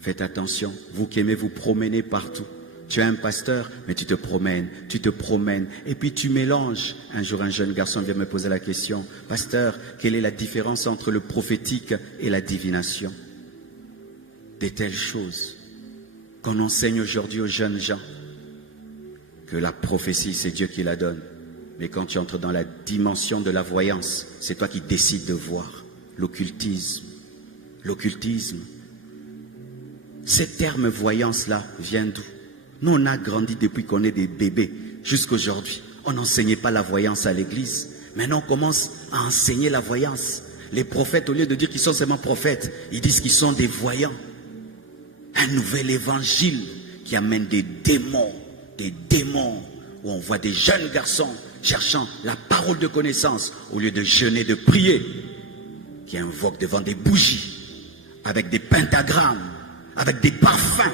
Faites attention, vous qui aimez vous promener partout. Tu es un pasteur, mais tu te promènes, et puis tu mélanges. Un jour, un jeune garçon vient me poser la question, pasteur, quelle est la différence entre le prophétique et la divination? Des telles choses qu'on enseigne aujourd'hui aux jeunes gens, que la prophétie, c'est Dieu qui la donne. Mais quand tu entres dans la dimension de la voyance, c'est toi qui décides de voir. L'occultisme. Ces termes voyance-là viennent d'où? Nous, on a grandi depuis qu'on est des bébés jusqu'à aujourd'hui. On n'enseignait pas la voyance à l'église. Maintenant, on commence à enseigner la voyance. Les prophètes, au lieu de dire qu'ils sont seulement prophètes, ils disent qu'ils sont des voyants. Un nouvel évangile qui amène des démons, où on voit des jeunes garçons cherchant la parole de connaissance au lieu de jeûner, de prier, qui invoquent devant des bougies, avec des pentagrammes, avec des parfums.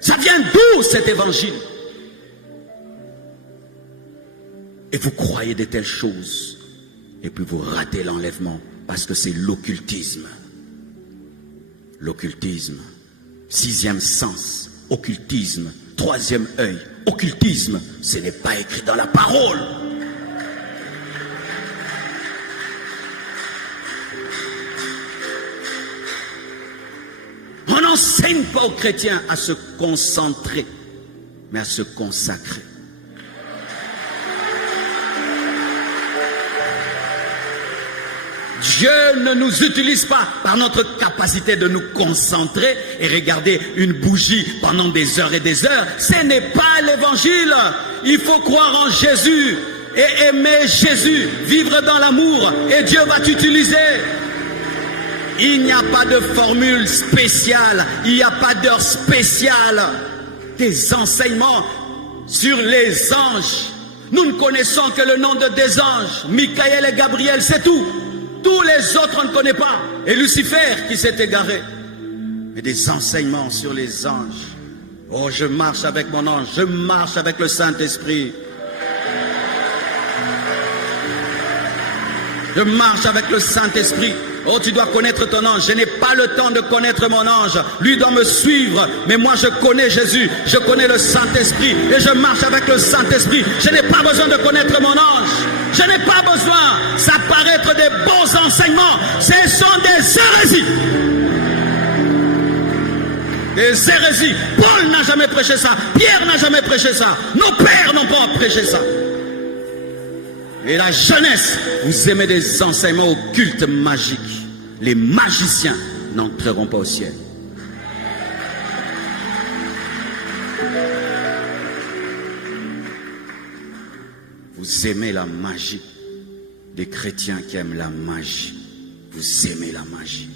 Ça vient d'où cet évangile? Et vous croyez de telles choses, et puis vous ratez l'enlèvement, parce que c'est l'occultisme. L'occultisme. 6e sens, occultisme. 3e œil, occultisme. Ce n'est pas écrit dans la parole. On n'enseigne pas aux chrétiens à se concentrer, mais à se consacrer. Dieu ne nous utilise pas par notre capacité de nous concentrer et regarder une bougie pendant des heures et des heures. Ce n'est pas l'évangile. Il faut croire en Jésus et aimer Jésus, vivre dans l'amour, et Dieu va t'utiliser. Il n'y a pas de formule spéciale, il n'y a pas d'heure spéciale. Des enseignements sur les anges. Nous ne connaissons que le nom de des anges, Michael et Gabriel, c'est tout. Tous les autres, on ne connaît pas. Et Lucifer qui s'est égaré. Mais des enseignements sur les anges. Oh, je marche avec mon ange, je marche avec le Saint-Esprit. Je marche avec le Saint-Esprit. Oh, tu dois connaître ton ange. Je n'ai pas le temps de connaître mon ange. Lui doit me suivre. Mais moi, je connais Jésus. Je connais le Saint-Esprit. Et je marche avec le Saint-Esprit. Je n'ai pas besoin de connaître mon ange. Je n'ai pas besoin. Ça paraît être des bons enseignements. Ce sont des hérésies. Des hérésies. Paul n'a jamais prêché ça. Pierre n'a jamais prêché ça. Nos pères n'ont pas prêché ça. Et la jeunesse, vous aimez des enseignements occultes magiques. Les magiciens n'entreront pas au ciel. Vous aimez la magie. Des chrétiens qui aiment la magie. Vous aimez la magie.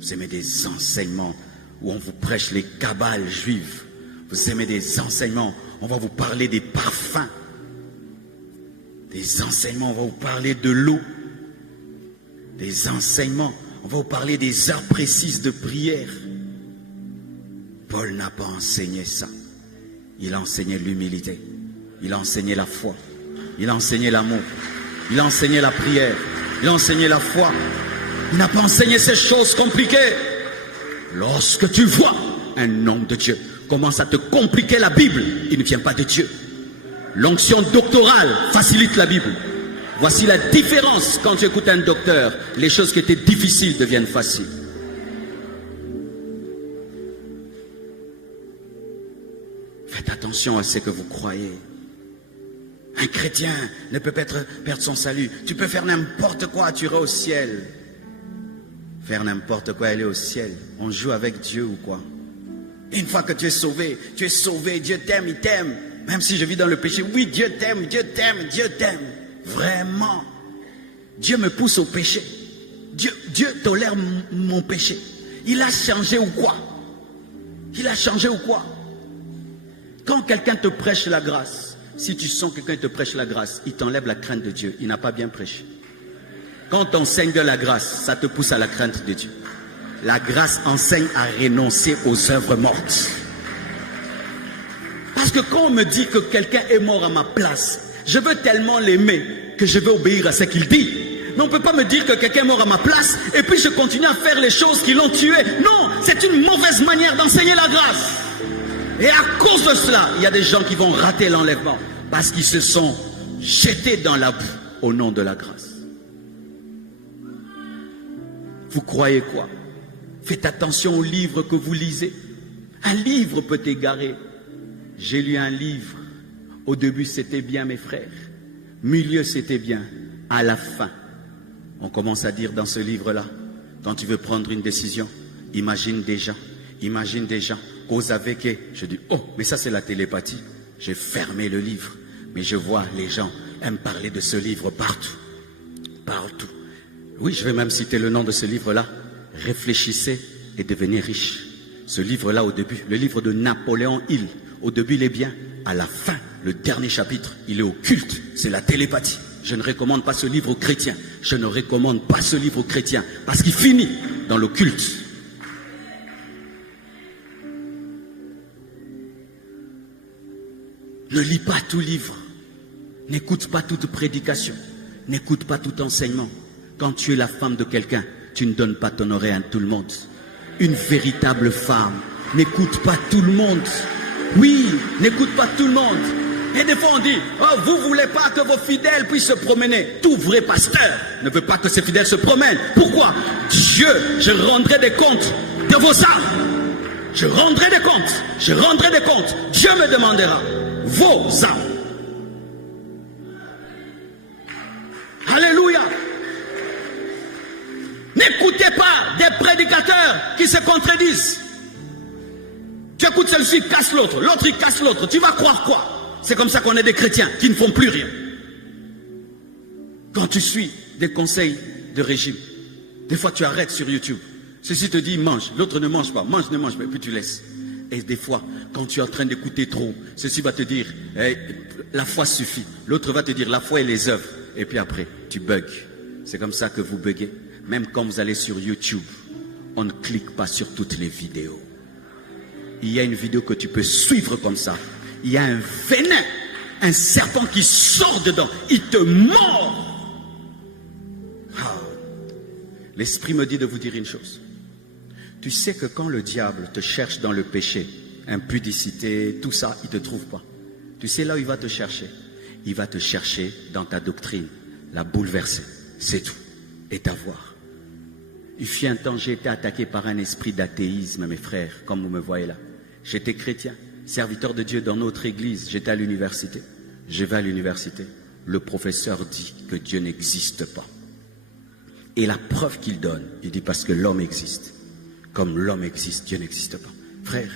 Vous aimez des enseignements où on vous prêche les kabbales juives. Vous aimez des enseignements, on va vous parler des parfums. Des enseignements, on va vous parler de l'eau. Des enseignements, on va vous parler des heures précises de prière. Paul n'a pas enseigné ça. Il a enseigné l'humilité. Il a enseigné la foi. Il a enseigné l'amour. Il a enseigné la prière. Il a enseigné la foi. Il n'a pas enseigné ces choses compliquées. Lorsque tu vois un homme de Dieu commence à te compliquer la Bible, il ne vient pas de Dieu. L'onction doctorale facilite la Bible. Voici la différence quand tu écoutes un docteur. Les choses qui étaient difficiles deviennent faciles. Faites attention à ce que vous croyez. Un chrétien ne peut pas perdre son salut. Tu peux faire n'importe quoi, tu iras au ciel. Faire n'importe quoi, aller au ciel. On joue avec Dieu ou quoi? Une fois que tu es sauvé, Dieu t'aime, il t'aime. Même si je vis dans le péché, oui, Dieu t'aime, Dieu t'aime, Dieu t'aime. Vraiment. Dieu me pousse au péché. Dieu tolère mon péché. Il a changé ou quoi? Il a changé ou quoi? Quand quelqu'un te prêche la grâce, si tu sens que quelqu'un te prêche la grâce, il t'enlève la crainte de Dieu. Il n'a pas bien prêché. Quand on enseigne de la grâce, ça te pousse à la crainte de Dieu. La grâce enseigne à renoncer aux œuvres mortes. Parce que quand on me dit que quelqu'un est mort à ma place, je veux tellement l'aimer que je veux obéir à ce qu'il dit. Mais on ne peut pas me dire que quelqu'un est mort à ma place et puis je continue à faire les choses qui l'ont tué. Non, c'est une mauvaise manière d'enseigner la grâce. Et à cause de cela, il y a des gens qui vont rater l'enlèvement parce qu'ils se sont jetés dans la boue au nom de la grâce. Vous croyez quoi? Faites attention aux livres que vous lisez. Un livre peut t'égarer. J'ai lu un livre. Au début, c'était bien, mes frères. Milieu, c'était bien. À la fin, on commence à dire dans ce livre-là, quand tu veux prendre une décision, imagine des gens, cause avec eux. Je dis, oh, mais ça c'est la télépathie. J'ai fermé le livre, mais je vois les gens aiment parler de ce livre partout. Partout. Oui, je vais même citer le nom de ce livre-là. Réfléchissez et devenez riche. Ce livre-là au début, le livre de Napoléon Hill, au début il est bien, à la fin, le dernier chapitre, il est occulte, c'est la télépathie. Je ne recommande pas ce livre aux chrétiens. Je ne recommande pas ce livre aux chrétiens parce qu'il finit dans l'occulte. Ne lis pas tout livre. N'écoute pas toute prédication. N'écoute pas tout enseignement. Quand tu es la femme de quelqu'un, tu ne donnes pas ton oreille à tout le monde. Une véritable femme n'écoute pas tout le monde. Oui, n'écoute pas tout le monde. Et des fois on dit, oh, vous ne voulez pas que vos fidèles puissent se promener. Tout vrai pasteur ne veut pas que ses fidèles se promènent. Pourquoi? Dieu, je rendrai des comptes de vos âmes. Je rendrai des comptes. Je rendrai des comptes. Dieu me demandera vos âmes. Alléluia. N'écoutez pas des prédicateurs qui se contredisent. Tu écoutes celui-ci, casse l'autre. L'autre, il casse l'autre. Tu vas croire quoi? C'est comme ça qu'on est des chrétiens qui ne font plus rien. Quand tu suis des conseils de régime, des fois tu arrêtes sur YouTube. Ceci te dit mange, l'autre ne mange pas, mange, ne mange pas, et puis tu laisses. Et des fois, quand tu es en train d'écouter trop, ceci va te dire hey, la foi suffit. L'autre va te dire la foi et les œuvres. Et puis après, tu bugs. C'est comme ça que vous buguez. Même quand vous allez sur YouTube, on ne clique pas sur toutes les vidéos. Il y a une vidéo que tu peux suivre comme ça. Il y a un venin, un serpent qui sort dedans. Il te mord. Ah. L'Esprit me dit de vous dire une chose. Tu sais que quand le diable te cherche dans le péché, impudicité, tout ça, il ne te trouve pas. Tu sais là où il va te chercher? Il va te chercher dans ta doctrine, la bouleverser. C'est tout. Et t'avoir. Il fut un temps, j'ai été attaqué par un esprit d'athéisme, mes frères, comme vous me voyez là. J'étais chrétien, serviteur de Dieu dans notre église. J'étais à l'université. Je vais à l'université. Le professeur dit que Dieu n'existe pas. Et la preuve qu'il donne, il dit parce que l'homme existe. Comme l'homme existe, Dieu n'existe pas. Frère,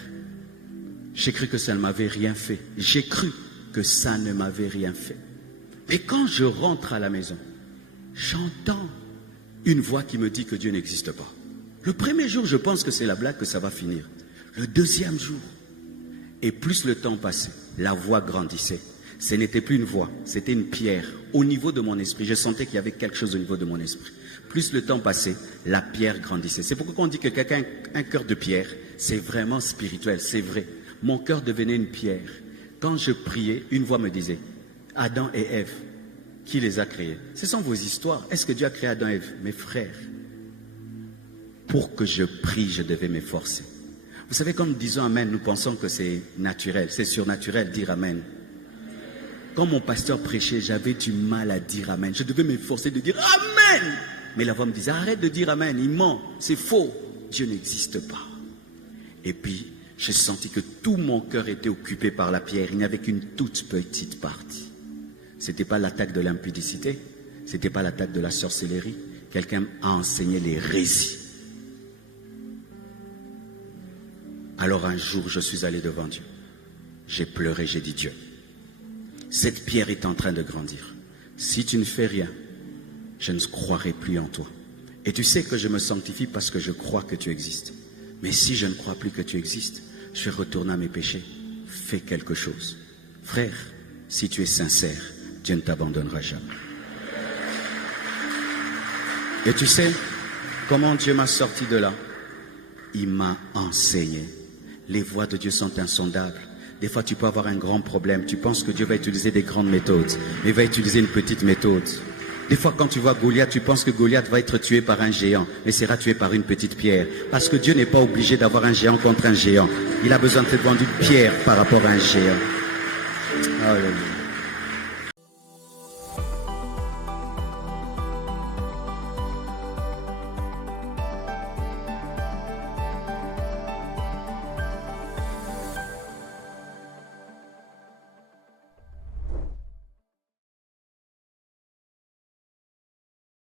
j'ai cru que ça ne m'avait rien fait. J'ai cru que ça ne m'avait rien fait. Mais quand je rentre à la maison, j'entends une voix qui me dit que Dieu n'existe pas. Le premier jour, je pense que c'est la blague, que ça va finir. Le deuxième jour, et plus le temps passait, la voix grandissait. Ce n'était plus une voix, c'était une pierre. Au niveau de mon esprit, je sentais qu'il y avait quelque chose au niveau de mon esprit. Plus le temps passait, la pierre grandissait. C'est pourquoi on dit que quelqu'un a un cœur de pierre, c'est vraiment spirituel, c'est vrai. Mon cœur devenait une pierre. Quand je priais, une voix me disait, Adam et Ève, qui les a créés? Ce sont vos histoires. Est-ce que Dieu a créé Adam et Ève? Mes frères, pour que je prie, je devais m'efforcer. Vous savez, comme disons Amen, nous pensons que c'est naturel, c'est surnaturel, dire Amen. Quand mon pasteur prêchait, j'avais du mal à dire Amen. Je devais m'efforcer de dire Amen. Mais la voix me disait, arrête de dire Amen, il ment, c'est faux. Dieu n'existe pas. Et puis, j'ai senti que tout mon cœur était occupé par la pierre. Il n'y avait qu'une toute petite partie. Ce n'était pas l'attaque de l'impudicité, ce n'était pas l'attaque de la sorcellerie. Quelqu'un a enseigné l'hérésie. Alors un jour, je suis allé devant Dieu. J'ai pleuré, j'ai dit, Dieu, cette pierre est en train de grandir. Si tu ne fais rien, je ne croirai plus en toi. Et tu sais que je me sanctifie parce que je crois que tu existes. Mais si je ne crois plus que tu existes, je vais retourner à mes péchés. Fais quelque chose. Frère, si tu es sincère, Dieu ne t'abandonnera jamais. Et tu sais comment Dieu m'a sorti de là? Il m'a enseigné. Les voies de Dieu sont insondables. Des fois, tu peux avoir un grand problème. Tu penses que Dieu va utiliser des grandes méthodes, mais il va utiliser une petite méthode. Des fois, quand tu vois Goliath, tu penses que Goliath va être tué par un géant, mais sera tué par une petite pierre. Parce que Dieu n'est pas obligé d'avoir un géant contre un géant. Il a besoin de te prendre une pierre par rapport à un géant. Alléluia.